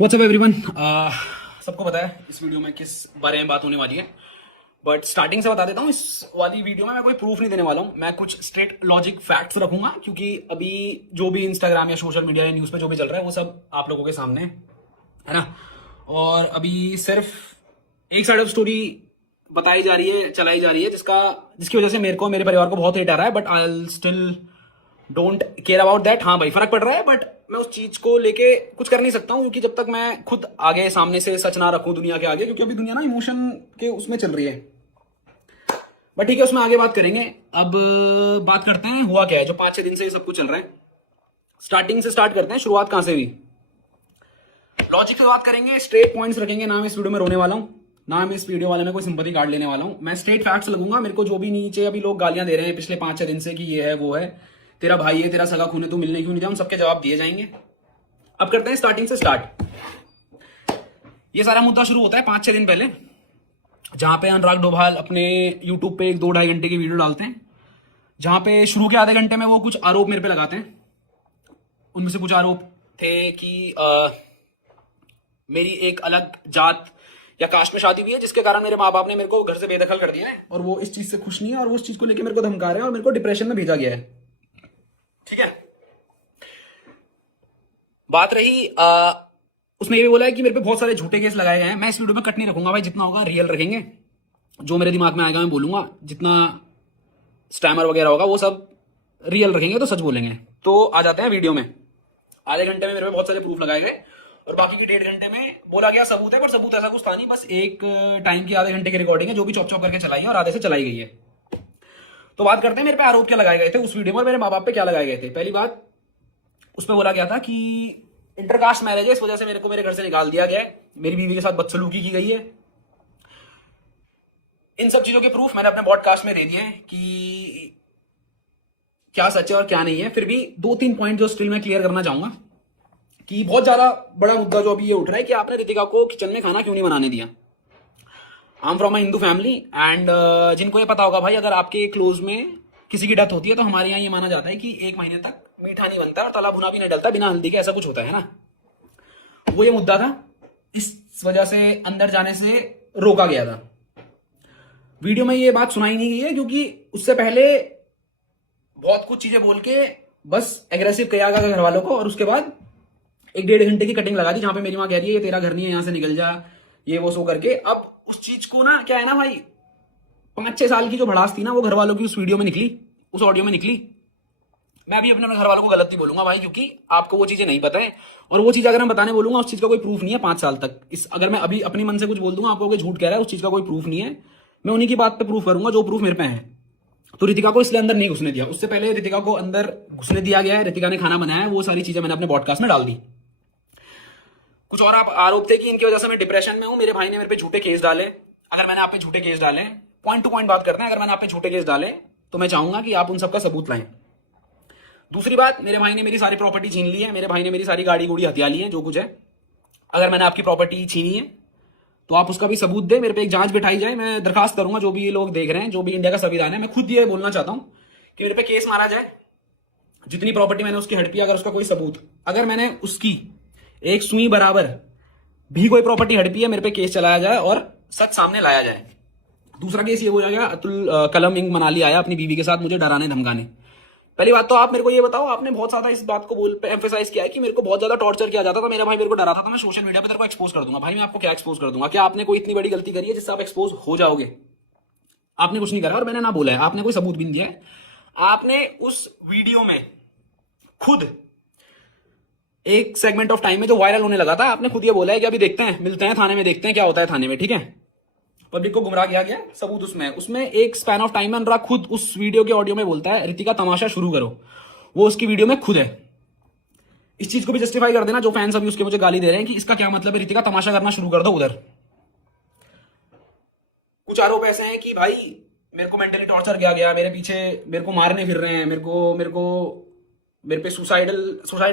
WhatsApp everyone. सबको पता है इस वीडियो में किस बारे में बात होने वाली है, बट स्टार्टिंग से बता देता हूँ। इस वाली वीडियो में मैं कोई प्रूफ नहीं देने वाला हूँ। मैं कुछ स्ट्रेट लॉजिक फैक्ट्स रखूंगा, क्योंकि अभी जो भी इंस्टाग्राम या सोशल मीडिया या न्यूज़ पे जो भी चल रहा है वो सब आप लोगों के सामने है ना। और अभी सिर्फ एक साइड ऑफ स्टोरी बताई जा रही है, चलाई जा रही है, जिसकी वजह से मेरे को, मेरे परिवार को बहुत हेट आ रहा है, but I still don't care about that. हाँ भाई, फर्क पड़ रहा है, बट मैं उस चीज को लेके कुछ कर नहीं सकता हूँ, क्योंकि जब तक मैं खुद आगे सामने से सच ना रखूं दुनिया के आगे, क्योंकि अभी दुनिया ना इमोशन के उसमें चल रही है। बट ठीक है, उसमें आगे बात करेंगे। अब बात करते हैं हुआ क्या है जो 5-6 दिन से ये सब कुछ चल रहा है। स्टार्टिंग से स्टार्ट करते हैं, शुरुआत कहां से हुई। लॉजिक से बात करेंगे, स्ट्रेट पॉइंट्स रखेंगे। ना मैं इस वीडियो में रोने वाला हूँ, ना मैं इस वीडियो वाले में कोई सिंपैथी कार्ड लेने वाला हूँ। मैं स्ट्रेट फैक्ट्स लगूंगा। मेरे को जो भी नीचे अभी लोग गालियां दे रहे हैं पिछले 5-6 दिन से कि ये है वो है, तेरा भाई है, तेरा सगा खून है, तू मिलने क्यों नहीं जा, उन सबके जवाब दिए जाएंगे। अब करते हैं स्टार्टिंग से स्टार्ट। ये सारा मुद्दा शुरू होता है 5-6 दिन पहले, जहां पे अनुराग डोभाल अपने यूट्यूब पे 1-2 घंटे की वीडियो डालते हैं, जहां पे शुरू के आधे घंटे में वो कुछ आरोप मेरे पे लगाते हैं। उनमें से कुछ आरोप थे कि मेरी एक अलग जात या कास्ट में शादी हुई है, जिसके कारण मेरे माँ बाप ने मेरे को घर से बेदखल कर दिया है, और वो इस चीज से खुश नहीं है, और वो उस चीज को लेकर मेरे को धमका रहे हैं, और मेरे को डिप्रेशन में भेजा गया है। ठीक है। बात रही उसने ये भी बोला है कि मेरे पे बहुत सारे झूठे केस लगाए गए हैं। मैं इस वीडियो में कट नहीं रखूंगा भाई, जितना होगा रियल रखेंगे। जो मेरे दिमाग में आएगा मैं बोलूंगा, जितना स्टैमर वगैरह होगा वो सब रियल रखेंगे, तो सच बोलेंगे। तो आ जाते हैं वीडियो में। आधे घंटे में मेरे पे बहुत सारे प्रूफ लगाए गए, और बाकी की 1.5 घंटे में बोला गया सबूत है, पर सबूत ऐसा कुछ था नहीं। बस एक टाइम की आधे घंटे की रिकॉर्डिंग है, जो भी चॉप चॉप करके चलाई है, और आधे से चलाई गई है। तो बात करते हैं मेरे पे आरोप क्या लगाए गए थे उस वीडियो में, और मेरे माँ बाप पे क्या लगाए गए थे। पहली बात, उसमें बोला गया था कि इंटरकास्ट मैरिज है, इस वजह से मेरे को मेरे घर से निकाल दिया गया है, मेरी बीवी के साथ बदसलूकी की गई है। इन सब चीजों के प्रूफ मैंने अपने पॉडकास्ट में दे दिए हैं कि क्या सच है और क्या नहीं है। फिर भी 2-3 पॉइंट जो स्टिल मैं क्लियर करना चाहूंगा, कि बहुत ज्यादा बड़ा मुद्दा जो अभी ये उठ रहा है कि आपने रितिका को किचन में खाना क्यों नहीं बनाने दिया। I am from a Hindu family, and जिनको ये पता होगा भाई, अगर आपके क्लोज में किसी की डेथ होती है तो हमारे यहाँ ये माना जाता है कि 1 महीने तक मीठा नहीं बनता और तला भुना भी नहीं डलता बिना हल्दी के, ऐसा कुछ होता है ना। वो ये मुद्दा था, इस वजह से अंदर जाने से रोका गया था। वीडियो में ये बात सुनाई नहीं गई है, क्योंकि उससे पहले बहुत कुछ चीजें बोल के बस एग्रेसिव किया गया घर वालों को, और उसके बाद 1-1.5 घंटे की कटिंग लगा दी, जहां पे मेरी माँ कह रही है ये तेरा घर नहीं है, यहां से निकल जा, ये वो सो करके। अब उस चीज को ना, क्या है ना भाई, 5-6 साल की जो भड़ास थी ना, वो घर वालों की उस वीडियो में निकली, उस ऑडियो में निकली। मैं भी अपने घर वालों को गलत नहीं बोलूंगा भाई, क्योंकि आपको वो चीजें नहीं पता है, और वो चीज अगर मैं बताने बोलूंगा उस चीज का कोई प्रूफ नहीं है 5 साल तक। अगर मैं अभी अपनी मन से कुछ बोल दूंगा, आप लोग झूठ कह रहा है, उस चीज का कोई प्रूफ नहीं है। मैं उन्हीं की बात पे प्रूफ करूंगा जो प्रूफ मेरे पे है। तो रितिका को इसलिए अंदर नहीं घुसने दिया, उससे पहले रितिका को अंदर घुसने दिया गया है, रितिका ने खाना बनाया है, वो सारी चीजें मैंने अपने पॉडकास्ट में डाल दी। कुछ और आरोप थे कि इनकी वजह से मैं डिप्रेशन में हूं, मेरे भाई ने मेरे पे झूठे केस डाले। अगर मैंने आप पे झूठे केस डाले, पॉइंट टू पॉइंट बात करते हैं, अगर मैंने आप पे झूठे केस डाले तो मैं चाहूंगा कि आप उन सबका सबूत लाएं। दूसरी बात, मेरे भाई ने मेरी सारी प्रॉपर्टी छीन ली है, मेरे भाई ने मेरी सारी गाड़ी गुड़ी हथिया ली है, जो कुछ है। अगर मैंने आपकी प्रॉपर्टी छीनी है तो आप उसका भी सबूत दें, मेरे पे एक जांच बिठाई जाए। मैं दरखास्त करूंगा, जो भी ये लोग देख रहे हैं, जो भी इंडिया का संविधान है, मैं खुद ये बोलना चाहता हूं कि मेरे पे केस मारा जाए। जितनी प्रॉपर्टी मैंने उसकी हड़पी, अगर उसका कोई सबूत, अगर मैंने उसकी एक सुई बराबर भी कोई प्रॉपर्टी हड़पी है, मेरे पे केस चलाया जाए और सच सामने लाया जाए। दूसरा केस ये हो जाएगा, अतुल कलम इंग मनाली आया अपनी बीवी के साथ मुझे डराने धमकाने। पहली बात तो आप मेरे को ये बताओ, आपने बहुत ज्यादा इस बात को एम्फेसाइज किया है कि मेरे को बहुत ज्यादा टॉर्चर किया जाता था, मेरा भाई मेरे को डराता था, मैं सोशल मीडिया पे तेरे को एक्सपोज कर दूंगा। भाई मैं आपको क्या एक्सपोज कर दूंगा? क्या आपने कोई इतनी बड़ी गलती करी है जिससे आप एक्सपोज हो जाओगे? आपने कुछ नहीं करा, और मैंने ना बोला है, आपने कोई सबूत भी नहीं दिया है। आपने उस वीडियो में खुद एक सेगमेंट ऑफ टाइम में जो वायरल होने लगा था, आपने खुद ये बोला है कि अभी देखते हैं, मिलते हैं थाने में, देखते हैं क्या होता है थाने में। ठीक है, पब्लिक को गुमराह किया गया, सबूत उसमें एक स्पैन ऑफ टाइम में अनुराग खुद उस वीडियो के ऑडियो में बोलता है, रितिका तमाशा शुरू करो। वो उसकी वीडियो में खुद है। इस चीज को भी जस्टिफाई कर देना, जो फैंस अभी उसके मुझे गाली दे रहे हैं कि इसका क्या मतलब है, रितिका तमाशा करना शुरू कर दो उधर। कुछ आरोप ऐसे हैं कि भाई मेरे को मेंटली टॉर्चर किया गया, मेरे पीछे मेरे को मारने फिर रहे हैं, मेरे पे सुसाइडल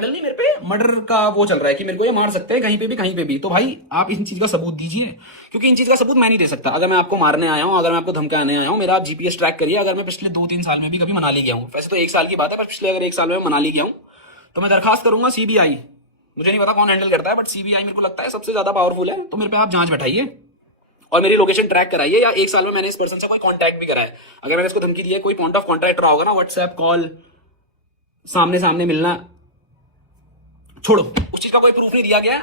नहीं, मेरे पे मर्डर का वो चल रहा है कि मेरे को ये मार सकते हैं कहीं पे भी। तो भाई आप इन चीज का सबूत दीजिए, क्योंकि इन चीज का सबूत मैं नहीं दे सकता। अगर मैं आपको मारने आया हूं, अगर मैं आपको धमकाने आया हूं, मेरा आप जीपीएस ट्रैक करिए। अगर मैं पिछले 2-3 साल में भी कभी मनाली गया हूं, वैसे तो 1 साल की बात है, पर पिछले अगर 1 साल में मनाली गया हूं, तो मैं दरखास्त करूंगा सीबीआई मुझे नहीं पता कौन हैंडल करता है, बट सीबीआई मेरे को लगता है सबसे ज्यादा पावरफुल है। तो मेरे पे आप जांच बैठाइए और मेरी लोकेशन ट्रैक कराइए, या 1 साल में मैंने इस पर्सन से कोई कांटेक्ट भी करा है, अगर मैंने इसको धमकी दी है, कोई पॉइंट ऑफ कॉन्टैक्ट रहा होगा ना, व्हाट्सएप कॉल, सामने सामने मिलना, छोड़ो, उस चीज का कोई प्रूफ नहीं दिया गया।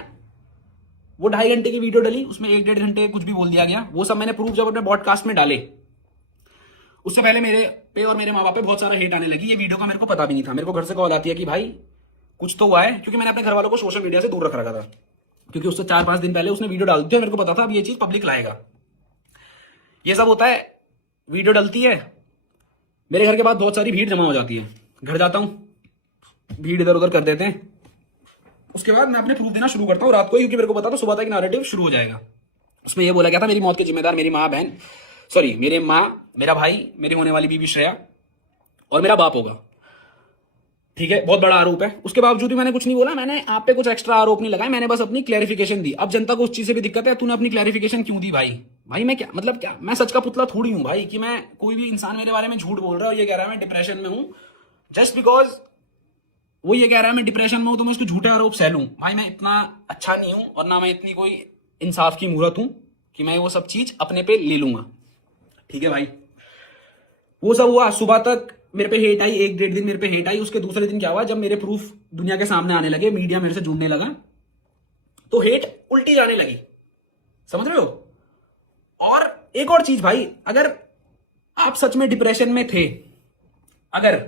वो 2.5 घंटे की वीडियो डली, उसमें 1-1.5 घंटे कुछ भी बोल दिया गया, वो सब मैंने प्रूफ जब अपने पॉडकास्ट में डाले, उससे पहले मेरे पे और मेरे माँ बाप पे बहुत सारा हेट आने लगी। ये वीडियो का मेरे को पता भी नहीं था, मेरे को घर से कॉल आती है कि भाई कुछ तो हुआ है, क्योंकि मैंने अपने घर वालों को सोशल मीडिया से दूर रख रखा था, क्योंकि उससे 4-5 दिन पहले उसने वीडियो डाल दी थी, मेरे को पता था अब ये चीज पब्लिक लाएगा। ये सब होता है, वीडियो डलती है, मेरे घर के बाद बहुत सारी भीड़ जमा हो जाती है, घर जाता हूँ, भीड़ इधर उधर कर देते हैं, उसके बाद मैं अपने प्रूफ देना शुरू करता हूँ रात को ही, क्योंकि मेरे को पता था सुबह तक नैरेटिव शुरू हो जाएगा। उसमें ये बोला गया था मेरी मौत के जिम्मेदार मेरी माँ बहन, सॉरी मेरे माँ, मेरा भाई, मेरी होने वाली बीवी श्रेया और मेरा बाप होगा। ठीक है, बहुत बड़ा आरोप है, उसके बावजूद भी मैंने कुछ नहीं बोला, मैंने आप पे कुछ एक्स्ट्रा आरोप नहीं लगाए, मैंने बस अपनी क्लैरिफिकेशन दी। अब जनता को उस चीज से भी दिक्कत है, तूने अपनी क्लैरिफिकेशन क्यों दी भाई? भाई मैं क्या मतलब, क्या मैं सच का पुतला थोड़ी हूं भाई कि मैं, कोई भी इंसान मेरे बारे में झूठ बोल रहा है और ये कह रहा है मैं डिप्रेशन में हूं, जस्ट बिकॉज वो ये कह रहा है मैं डिप्रेशन में हूं तो मैं उसको झूठे आरोप सह लूं? भाई मैं इतना अच्छा नहीं हूं और ना मैं इतनी कोई इंसाफ की मूरत हूं कि मैं वो सब चीज अपने पे ले लूंगा। ठीक है भाई, वो सब हुआ, सुबह तक मेरे पे हेट आई, 1-1.5 दिन मेरे पे हेट आई। उसके दूसरे दिन क्या हुआ, जब मेरे प्रूफ दुनिया के सामने आने लगे, मीडिया मेरे से जुड़ने लगा, तो हेट उल्टी जाने लगी, समझ रहे हो? और एक और चीज भाई, अगर आप सच में डिप्रेशन में थे, अगर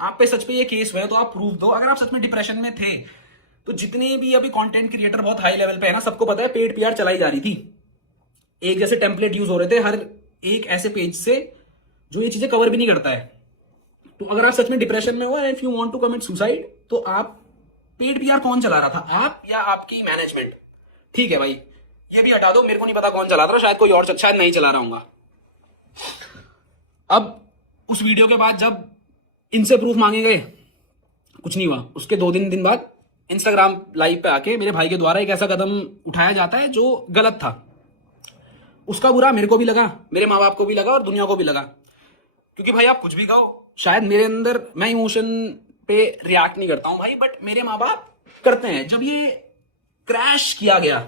आप पे सच पे ये केस हुआ है तो आप प्रूफ दो। अगर आप सच में डिप्रेशन में थे तो जितने भी अभी कंटेंट क्रिएटर बहुत हाई लेवल पे है ना, सबको पता है पेड पीआर चलाई जा रही थी, एक जैसे टेम्पलेट यूज हो रहे थे हर एक ऐसे पेज से जो ये चीजें कवर भी नहीं करता है। तो अगर आप सच में डिप्रेशन में हो and if you want to commit suicide, तो आप, पेड पीआर कौन चला रहा था, आप या आपकी मैनेजमेंट? ठीक है भाई, ये भी हटा दो, मेरे को नहीं पता कौन चला रहा था, शायद कोई और, शायद नहीं चला रहा हूंगा। अब उस वीडियो के बाद जब इनसे प्रूफ मांगे गए, कुछ नहीं हुआ। उसके 2 दिन बाद इंस्टाग्राम लाइव पे आके मेरे भाई के द्वारा एक ऐसा कदम उठाया जाता है जो गलत था। उसका बुरा मेरे को भी लगा, मेरे माँ बाप को भी लगा और दुनिया को भी लगा, क्योंकि भाई आप कुछ भी कहो, शायद मेरे अंदर, मैं इमोशन पे रिएक्ट नहीं करता हूं भाई, बट मेरे माँ बाप करते हैं। जब ये क्रैश किया गया,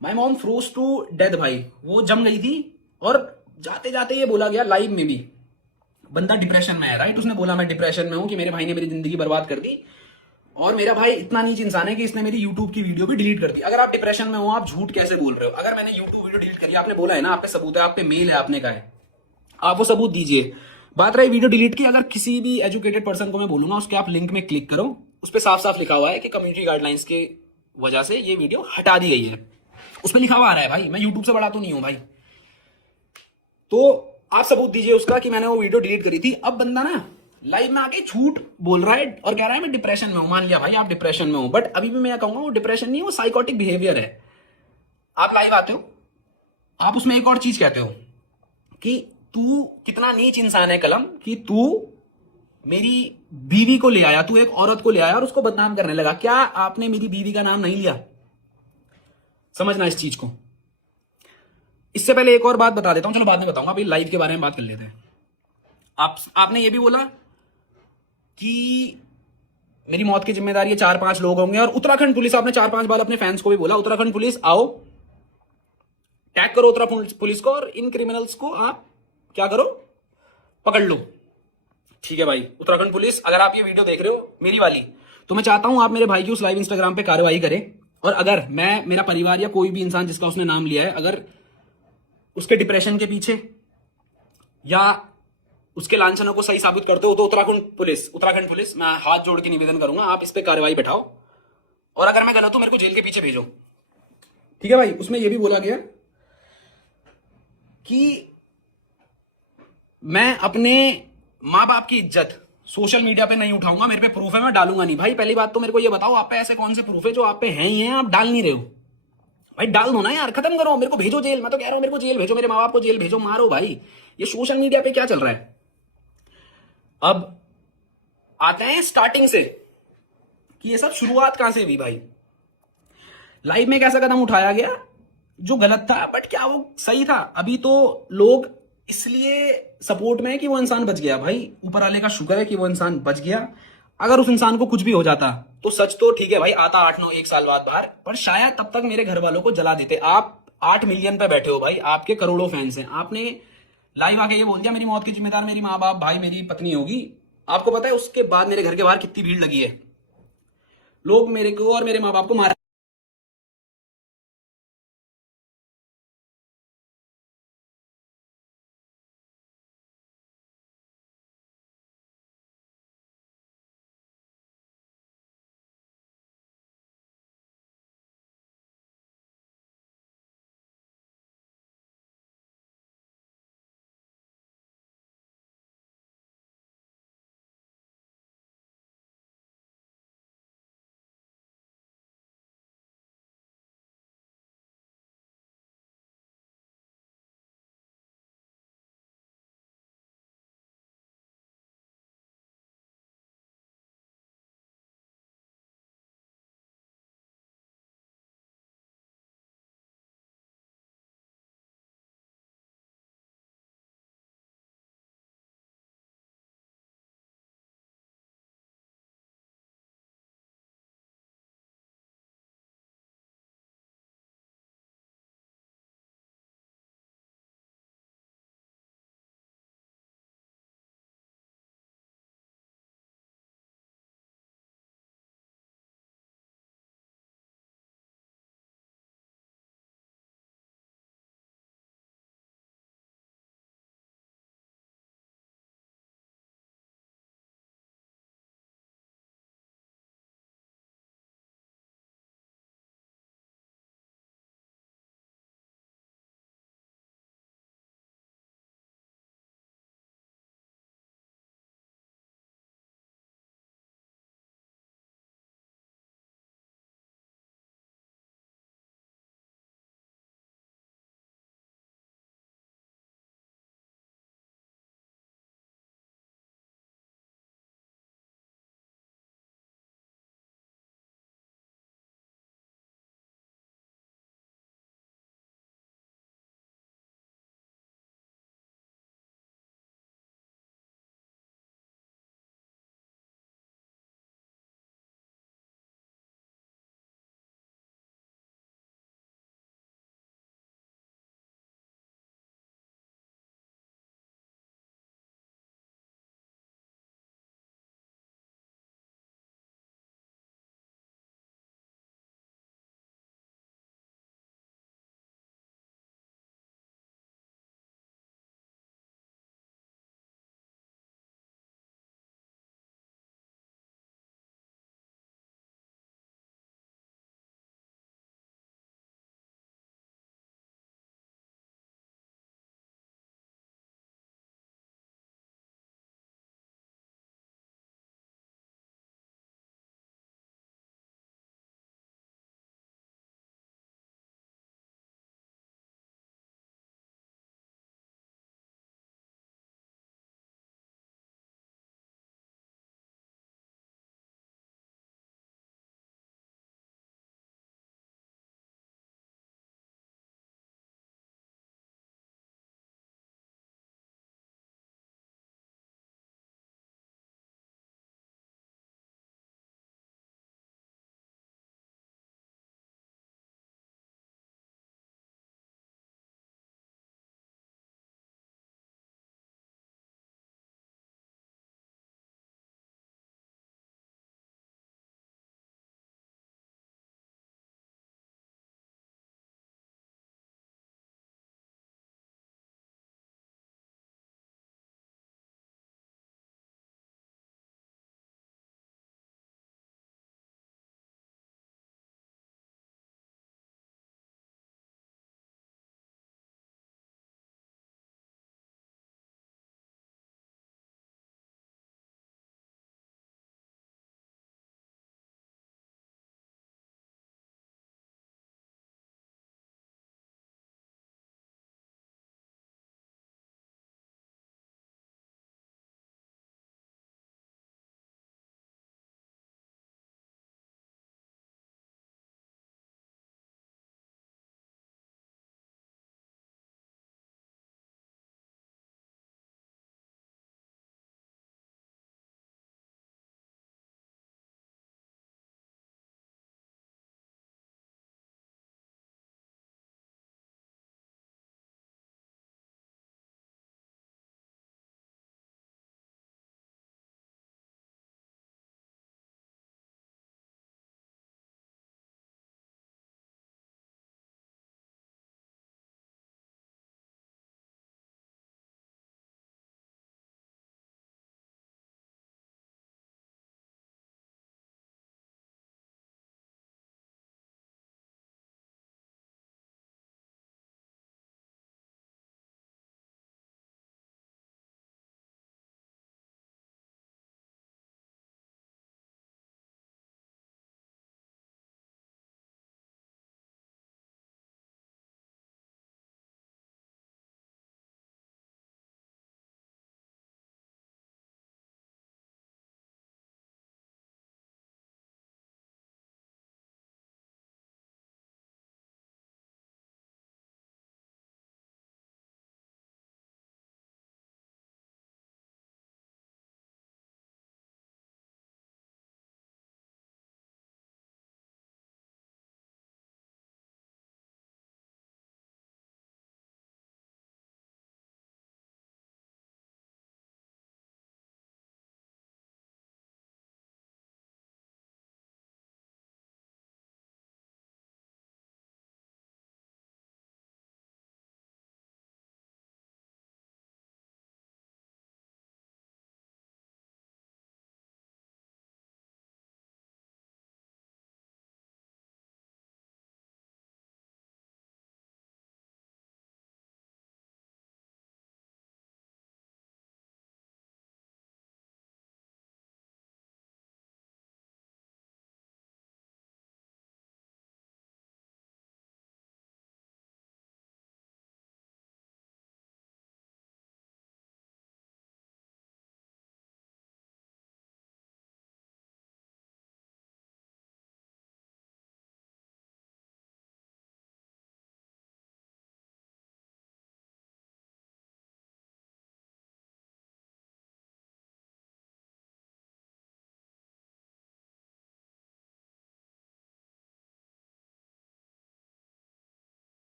my mom froze to death भाई, वो जम गई थी। और जाते जाते ये बोला गया लाइव में भी, बंदा डिप्रेशन में है, राइट? उसने बोला मैं डिप्रेशन में हूं कि मेरे भाई ने मेरी जिंदगी बर्बाद कर दी, और मेरा भाई इतना नीच इंसान है कि इसने मेरी यूट्यूब की वीडियो भी डिलीट कर दी। अगर आप डिप्रेशन में हो, आप झूठ कैसे बोल रहे हो? अगर मैंने यूट्यूब वीडियो डिलीट करी, आपने बोला है ना, आप पे सबूत है, आप पे मेल है, आपने कहा है, आप वो सबूत दीजिए। बात रही वीडियो डिलीट की, अगर किसी भी एजुकेटेड पर्सन को मैं बोलूंगा उसके आप लिंक में क्लिक करो, उस पर साफ साफ लिखा हुआ है कि कम्युनिटी गाइडलाइंस की वजह से ये वीडियो हटा दी गई है, उस पर लिखा हुआ आ रहा है भाई, मैं यूट्यूब से बड़ा तो नहीं हूं भाई। तो आप सबूत दीजिए उसका कि मैंने वो वीडियो डिलीट करी थी। अब बंदा ना लाइव में आके झूठ बोल रहा है और कह रहा है मैं डिप्रेशन में हूं। मान लिया भाई आप डिप्रेशन में हो, बट अभी भी मैं कहूंगा वो डिप्रेशन नहीं है, वो साइकोटिक बिहेवियर है। आप लाइव आते हो, आप उसमें एक और चीज कहते हो कि तू कितना नीच इंसान है कलम, कि तू मेरी बीवी को ले आया, तू एक औरत को ले आया और उसको बदनाम करने लगा। क्या आपने मेरी बीवी का नाम नहीं लिया? समझना इस चीज को। इससे पहले एक और बात बता देता हूं, चलो बाद में बताऊंगा, अभी लाइव के बारे में बात कर लेते हैं। आपने ये भी बोला कि मेरी मौत की जिम्मेदारी 4-5 लोग होंगे, और उत्तराखंड पुलिस, आपने 4-5 बार अपने फैंस को भी बोला उत्तराखंड पुलिस आओ, टैग करो उत्तराखंड पुलिस को, और इन क्रिमिनल्स को आप क्या करो, पकड़ लो। ठीक है भाई, उत्तराखंड पुलिस, अगर आप ये वीडियो देख रहे हो मेरी वाली, तो मैं चाहता हूं आप मेरे भाई की उस लाइव इंस्टाग्राम पे कार्रवाई करें, और अगर मैं, मेरा परिवार या कोई भी इंसान जिसका उसने नाम लिया है, अगर उसके डिप्रेशन के पीछे या उसके लांछनों को सही साबित करते हो, तो उत्तराखंड पुलिस, मैं हाथ जोड़ के निवेदन करूंगा आप इस पे कार्रवाई बैठाओ, और अगर मैं गलत हूं मेरे को जेल के पीछे भेजो। ठीक है भाई, उसमें यह भी बोला गया कि मैं अपने माँ बाप की इज्जत सोशल मीडिया पे नहीं उठाऊंगा, मेरे पे प्रूफ है, मैं डालूंगा नहीं। भाई पहली बात तो मेरे को ये बताओ, आप पे ऐसे कौन से प्रूफ है जो आप पे हैं ही हैं, आप डाल नहीं रहे हो? भाई डाल दो ना यार, खत्म करो, मेरे को भेजो जेल। मैं तो कह रहा हूं मेरे को जेल भेजो, मेरे माँ बाप को जेल भेजो, मारो भाई। ये सोशल मीडिया पे क्या चल रहा है? अब आते हैं स्टार्टिंग से कि ये सब शुरुआत कहां से हुई भाई। लाइव में एक ऐसा कदम उठाया गया जो गलत था, बट क्या वो सही था? अभी तो लोग इसलिए सपोर्ट में है कि वो इंसान बच गया। भाई ऊपर वाले का शुक्र है कि वो इंसान बच गया। अगर उस इंसान को कुछ भी हो जाता तो सच तो ठीक है भाई, आता 8-9 एक साल बाद बाहर, पर शायद तब तक मेरे घर वालों को जला देते। आप 8 मिलियन पे बैठे हो भाई, आपके करोड़ों फैंस हैं, आपने लाइव आके ये बोल दिया मेरी मौत की जिम्मेदार मेरी माँ बाप भाई मेरी पत्नी होगी। आपको पता है उसके बाद मेरे घर के बाहर कितनी भीड़ लगी है, लोग मेरे को और मेरे माँ बाप को मार